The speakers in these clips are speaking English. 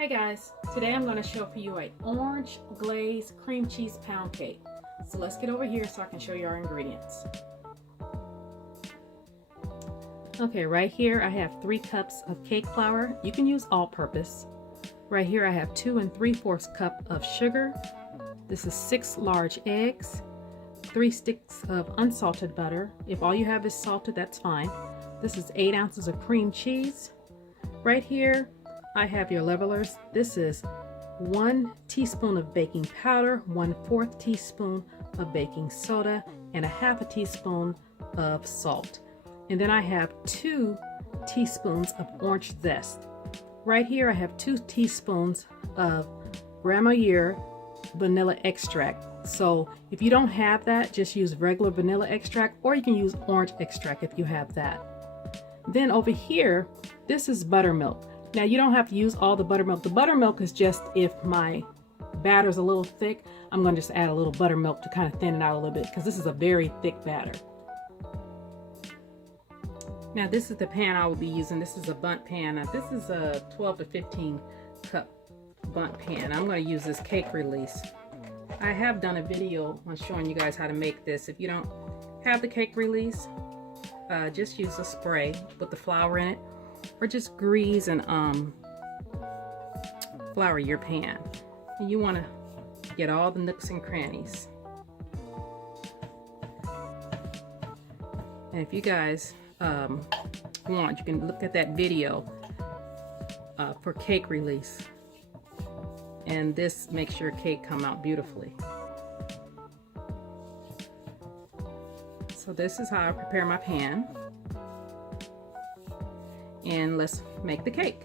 Hey guys, today I'm going to show for you a orange glazed cream cheese pound cake. So let's get over here so I can show you our ingredients. Okay, right here I have 3 cups of cake flour. You can use all-purpose. Right here I have 2 3/4 cup of sugar. This is 6 large eggs, 3 sticks of unsalted butter. If all you have is salted, that's fine. This is 8 ounces of cream cheese. Right here I have your levelers. This is 1 teaspoon of baking powder, 1/4 teaspoon of baking soda, and 1/2 teaspoon of salt. And then I have 2 teaspoons of orange zest. Right here I have 2 teaspoons of Grandma vanilla extract. So if you don't have that, just use regular vanilla extract, or you can use orange extract if you have that. Then over here, this is buttermilk. Now you don't have to use all the buttermilk. The buttermilk is just if my batter's a little thick, I'm going to just add a little buttermilk to kind of thin it out a little bit, because this is a very thick batter. Now this is the pan I will be using. This is a bundt pan. Now this is a 12 to 15 cup bundt pan. I'm going to use this cake release. I have done a video on showing you guys how to make this. If you don't have the cake release, just use a spray with the flour in it, or just grease and flour your pan. And you want to get all the nooks and crannies. And if you guys want, you can look at that video for cake release, and this makes your cake come out beautifully. So this is how I prepare my pan, and let's make the cake.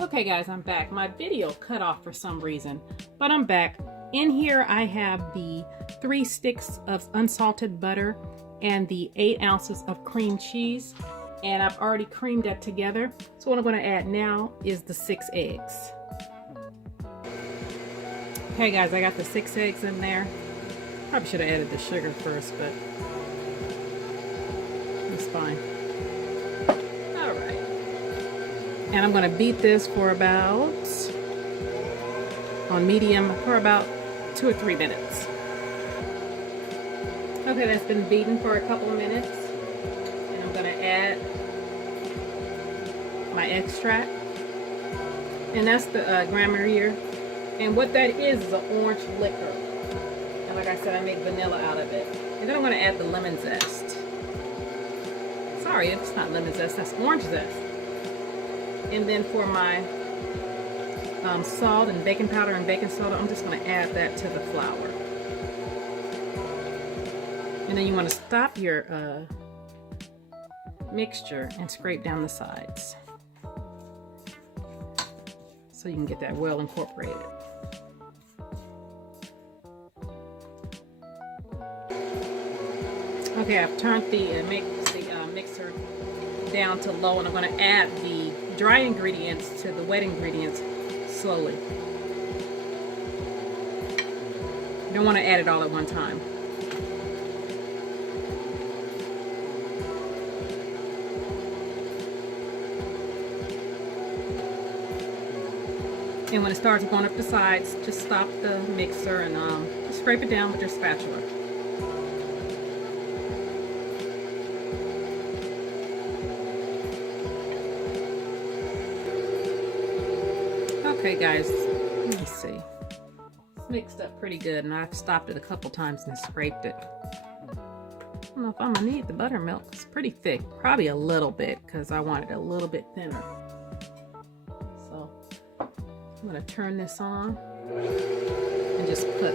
Okay guys, I'm back. My video cut off for some reason, but I'm back. In here I have the 3 sticks of unsalted butter and the 8 ounces of cream cheese, and I've already creamed that together. So what I'm going to add now is the 6 eggs. Okay guys, I got the 6 eggs in there. Probably should have added the sugar first, but it's fine. Alright. And I'm going to beat this for about, on medium, for about 2 or 3 minutes. Okay, that's been beaten for a couple of minutes. And I'm going to add my extract. And that's the Grandma. And what that is an orange liquor. And like I said, I make vanilla out of it. And then I'm going to add the lemon zest. Sorry, it's not lemon zest, that's orange zest. And then for my salt and baking powder and baking soda, I'm just going to add that to the flour. And then you want to stop your mixture and scrape down the sides so you can get that well incorporated. Okay, I've turned the mixer down to low, and I'm going to add the dry ingredients to the wet ingredients slowly. You don't want to add it all at one time. And when it starts going up the sides, just stop the mixer and just scrape it down with your spatula. Okay guys, let me see. It's mixed up pretty good, and I've stopped it a couple times and scraped it. I don't know if I'm gonna need the buttermilk. It's pretty thick, probably a little bit, because I want it a little bit thinner. So I'm gonna turn this on and just put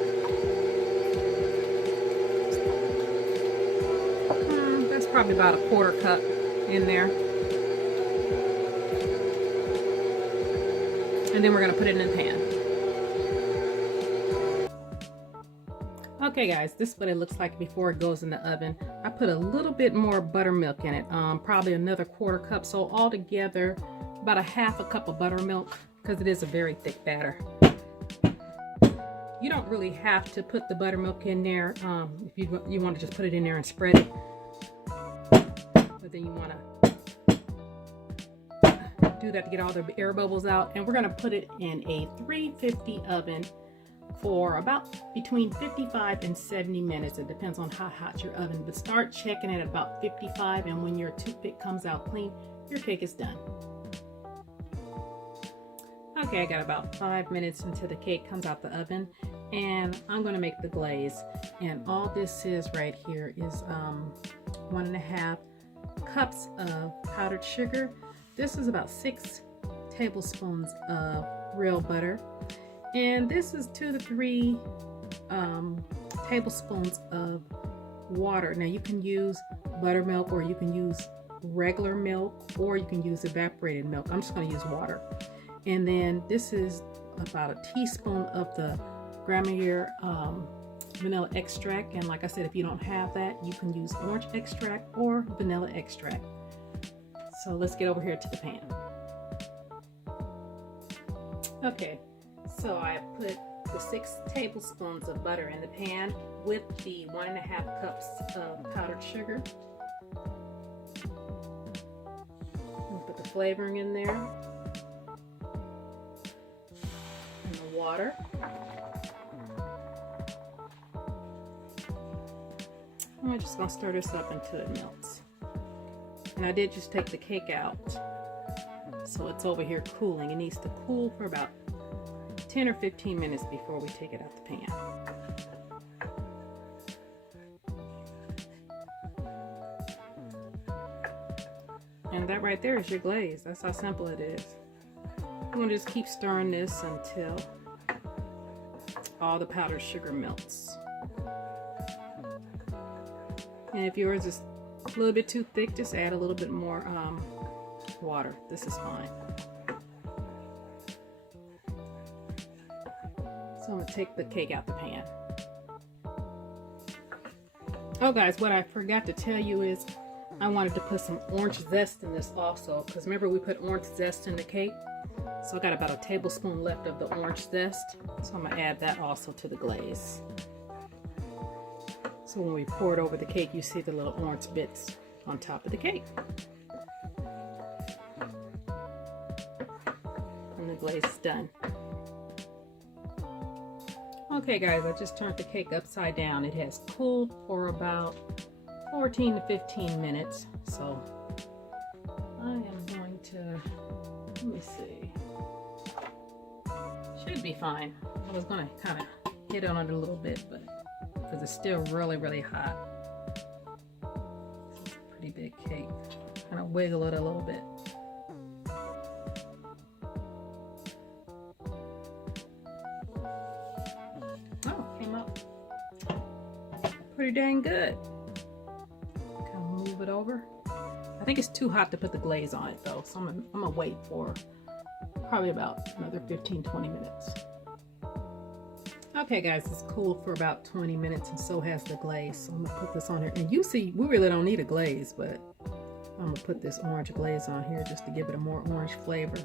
that's probably about 1/4 cup in there. And then we're going to put it in the pan. Okay guys, this is what it looks like before it goes in the oven. I put a little bit more buttermilk in it, probably another 1/4 cup. So altogether, about 1/2 cup of buttermilk, because it is a very thick batter. You don't really have to put the buttermilk in there. If you want to just put it in there and spread it. But then you want to do that to get all the air bubbles out. And we're gonna put it in a 350 oven for about between 55 and 70 minutes. It depends on how hot your oven, but start checking it at about 55, and when your toothpick comes out clean, your cake is done. Okay, I got about 5 minutes until the cake comes out the oven, and I'm going to make the glaze. And all this is right here is 1.5 cups of powdered sugar. This is about 6 tablespoons of real butter, and this is 2 to 3 tablespoons of water. Now you can use buttermilk, or you can use regular milk, or you can use evaporated milk. I'm just going to use water. And then this is about a teaspoon of the Gruyere vanilla extract. And like I said, if you don't have that, you can use orange extract or vanilla extract. So let's get over here to the pan. Okay, so I put the 6 tablespoons of butter in the pan with the 1.5 cups of powdered sugar. And put the flavoring in there. Water. I'm just going to stir this up until it melts. And I did just take the cake out, so it's over here cooling. It needs to cool for about 10 or 15 minutes before we take it out the pan. And that right there is your glaze. That's how simple it is. I'm going to just keep stirring this until all the powdered sugar melts. And if yours is a little bit too thick, just add a little bit more water. This is fine. So I'm going to take the cake out the pan. Oh guys, what I forgot to tell you is I wanted to put some orange zest in this also, because remember we put orange zest in the cake? So I got about a tablespoon left of the orange zest, so I'm going to add that also to the glaze. So when we pour it over the cake, you see the little orange bits on top of the cake. And the glaze is done. Okay guys, I just turned the cake upside down. It has cooled for about 14 to 15 minutes. So I am going to, let me see. Should be fine. I was going to kind of hit on it a little bit, but because it's still really, really hot. It's a pretty big cake. Kind of wiggle it a little bit. Oh, came out pretty dang good. Kind of move it over. I think it's too hot to put the glaze on it though, so I'm gonna wait for probably about another 15-20 minutes. Okay guys, it's cooled for about 20 minutes, and so has the glaze. So I'm gonna put this on here, and you see we really don't need a glaze, but I'm gonna put this orange glaze on here just to give it a more orange flavor.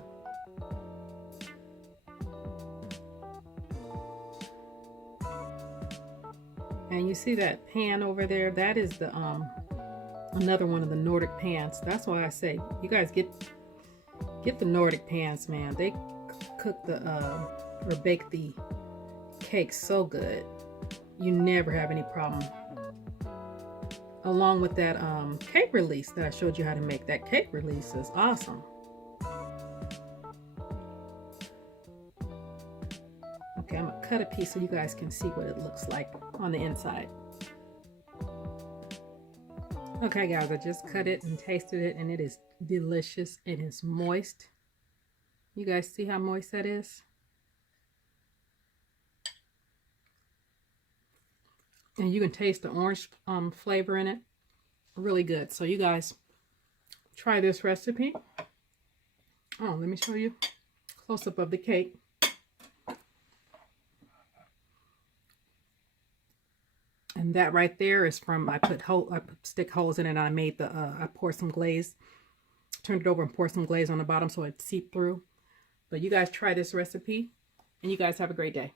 And you see that pan over there? That is the another one of the Nordic pans. That's why I say you guys get the Nordic pans, man. They cook the or bake the cake so good. You never have any problem. Along with that cake release that I showed you how to make. That cake release is awesome. Okay, I'm gonna cut a piece so you guys can see what it looks like on the inside. Okay guys, I just cut it and tasted it, and it is delicious. It is moist. You guys see how moist that is? And you can taste the orange flavor in it. Really good. So you guys try this recipe. Oh, let me show you close up of the cake. And that right there is from, I put stick holes in it, and I made the, I poured some glaze, turned it over and poured some glaze on the bottom so it seeped through. But you guys try this recipe, and you guys have a great day.